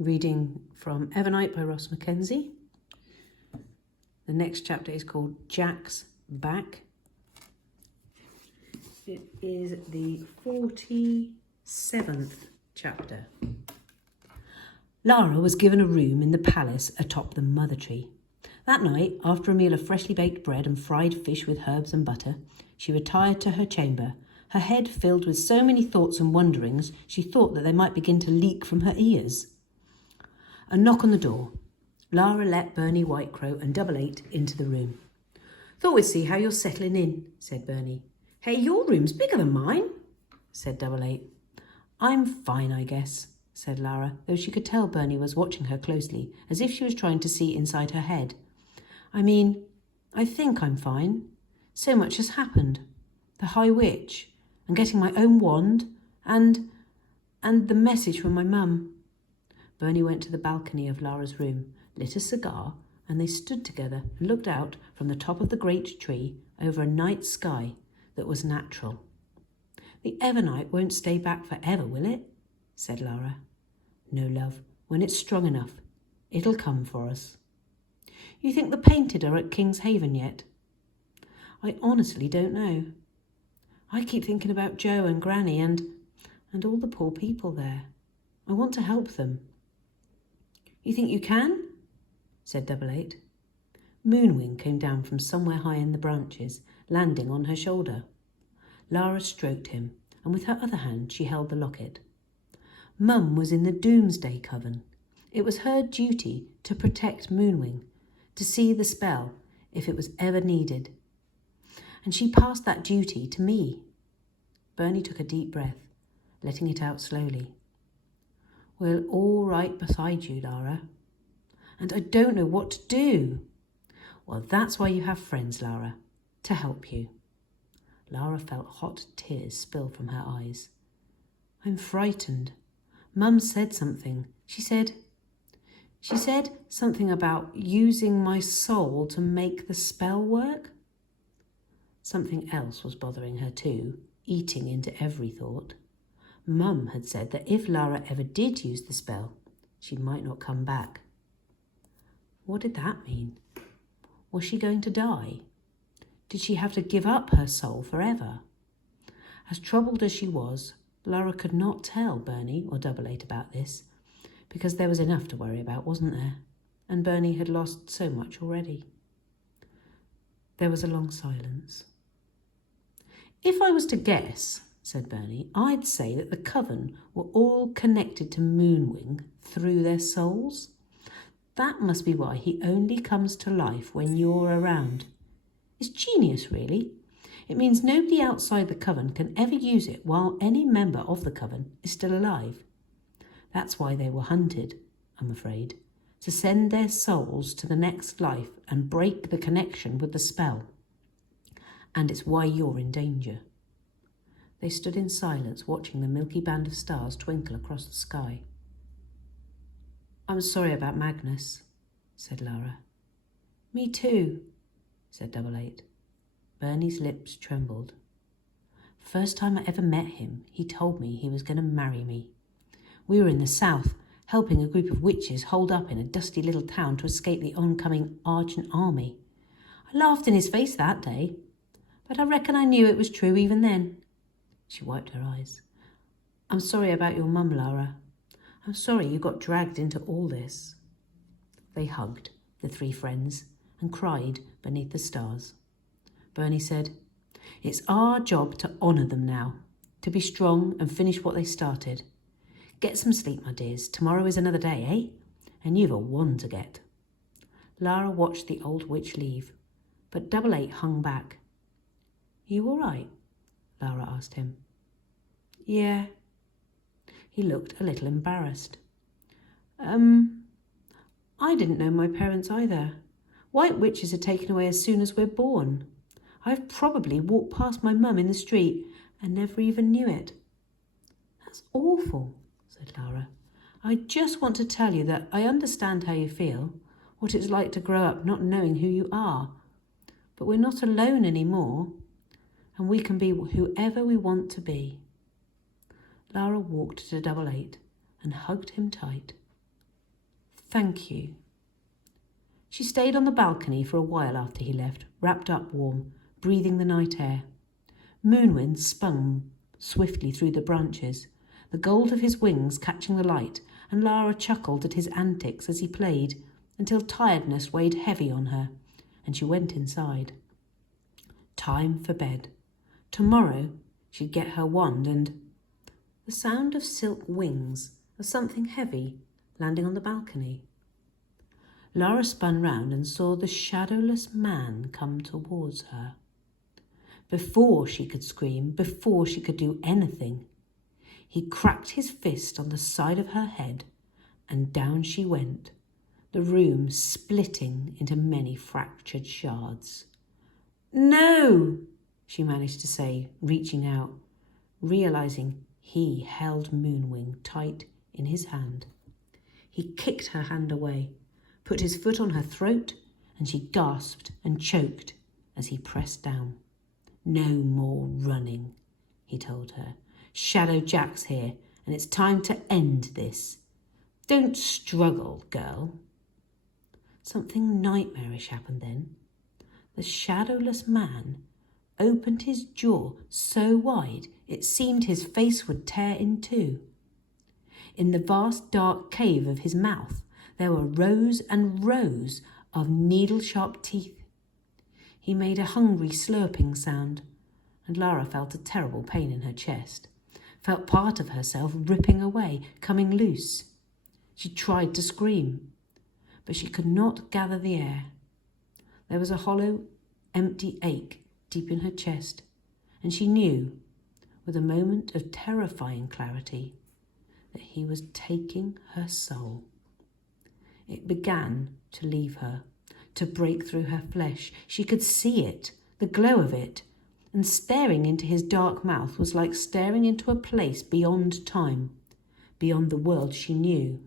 Reading from EVERNIGHT by Ross Mackenzie. The next chapter is called Jack's Back. It is the 47th chapter. Lara was given a room in the palace atop the mother tree. That night, after a meal of freshly baked bread and fried fish with herbs and butter, she retired to her chamber, her head filled with so many thoughts and wonderings she thought that they might begin to leak from her ears. A knock on the door. Lara let Bernie Whitecrow and Double Eight into the room. "Thought we'd see how you're settling in," said Bernie. "Hey, your room's bigger than mine," said Double Eight. "I'm fine, I guess," said Lara, though she could tell Bernie was watching her closely, as if she was trying to see inside her head. I think I'm fine. So much has happened. The High Witch, and getting my own wand, and the message from my mum." Bernie went to the balcony of Lara's room, lit a cigar, and they stood together and looked out from the top of the great tree over a night sky that was natural. "The Evernight won't stay back forever, will it?" said Lara. "No, love. When it's strong enough, it'll come for us." "You think the Painted are at King's Haven yet?" "I honestly don't know. I keep thinking about Joe and Granny and all the poor people there. I want to help them." "You think you can?" said Double Eight. Moonwing came down from somewhere high in the branches, landing on her shoulder. Lara stroked him, and with her other hand she held the locket. Mum was in the Doomsday Coven. It was her duty to protect Moonwing, to see the spell if it was ever needed. And she passed that duty to me. Bernie took a deep breath, letting it out slowly. "We're all right beside you, Lara. And I don't know what to do." "Well, that's why you have friends, Lara, to help you." Lara felt hot tears spill from her eyes. "I'm frightened. Mum said something. She said something about using my soul to make the spell work." Something else was bothering her too, eating into every thought. Mum had said that if Lara ever did use the spell, she might not come back. What did that mean? Was she going to die? Did she have to give up her soul forever? As troubled as she was, Lara could not tell Bernie or Double Eight about this, because there was enough to worry about, wasn't there? And Bernie had lost so much already. There was a long silence. "If I was to guess," said Bernie, "I'd say that the Coven were all connected to Moonwing through their souls. That must be why he only comes to life when you're around. It's genius, really. It means nobody outside the Coven can ever use it while any member of the Coven is still alive. That's why they were hunted, I'm afraid, to send their souls to the next life and break the connection with the spell. And it's why you're in danger." They stood in silence, watching the milky band of stars twinkle across the sky. "I'm sorry about Magnus," said Lara. "Me too," said Double Eight. Bernie's lips trembled. "First time I ever met him, he told me he was going to marry me. We were in the south, helping a group of witches holed up in a dusty little town to escape the oncoming Argent army. I laughed in his face that day, but I reckon I knew it was true even then." She wiped her eyes. "I'm sorry about your mum, Lara. I'm sorry you got dragged into all this." They hugged, the three friends, and cried beneath the stars. Bernie said, "It's our job to honour them now, to be strong and finish what they started. Get some sleep, my dears. Tomorrow is another day, eh? And you've a wand to get." Lara watched the old witch leave, but Double Eight hung back. "You all right?" Lara asked him. "Yeah." He looked a little embarrassed. I didn't know my parents either. White witches are taken away as soon as we're born. I've probably walked past my mum in the street and never even knew it." "That's awful," said Lara. "I just want to tell you that I understand how you feel, what it's like to grow up not knowing who you are. But we're not alone anymore, and we can be whoever we want to be." Lara walked to Double Eight and hugged him tight. Thank you. She stayed on the balcony for a while after he left, wrapped up warm, breathing the night air. Moonwind spun swiftly through the branches, the gold of his wings catching the light, and Lara chuckled at his antics as he played, until tiredness weighed heavy on her, and she went inside. Time for bed. Tomorrow she'd get her wand and... The sound of silk wings, of something heavy, landing on the balcony. Lara spun round and saw the shadowless man come towards her. Before she could scream, before she could do anything, he cracked his fist on the side of her head, and down she went, the room splitting into many fractured shards. "No!" she managed to say, reaching out, realising he held Moonwing tight in his hand. He kicked her hand away, put his foot on her throat, and she gasped and choked as he pressed down. "No more running," he told her. "Shadow Jack's here, and it's time to end this. Don't struggle, girl." Something nightmarish happened then. The shadowless man opened his jaw so wide it seemed his face would tear in two. In the vast dark cave of his mouth there were rows and rows of needle-sharp teeth. He made a hungry slurping sound, and Lara felt a terrible pain in her chest, felt part of herself ripping away, coming loose. She tried to scream, but she could not gather the air. There was a hollow, empty ache deep in her chest, and she knew, with a moment of terrifying clarity, that he was taking her soul. It began to leave her, to break through her flesh. She could see it, the glow of it, and staring into his dark mouth was like staring into a place beyond time, beyond the world she knew.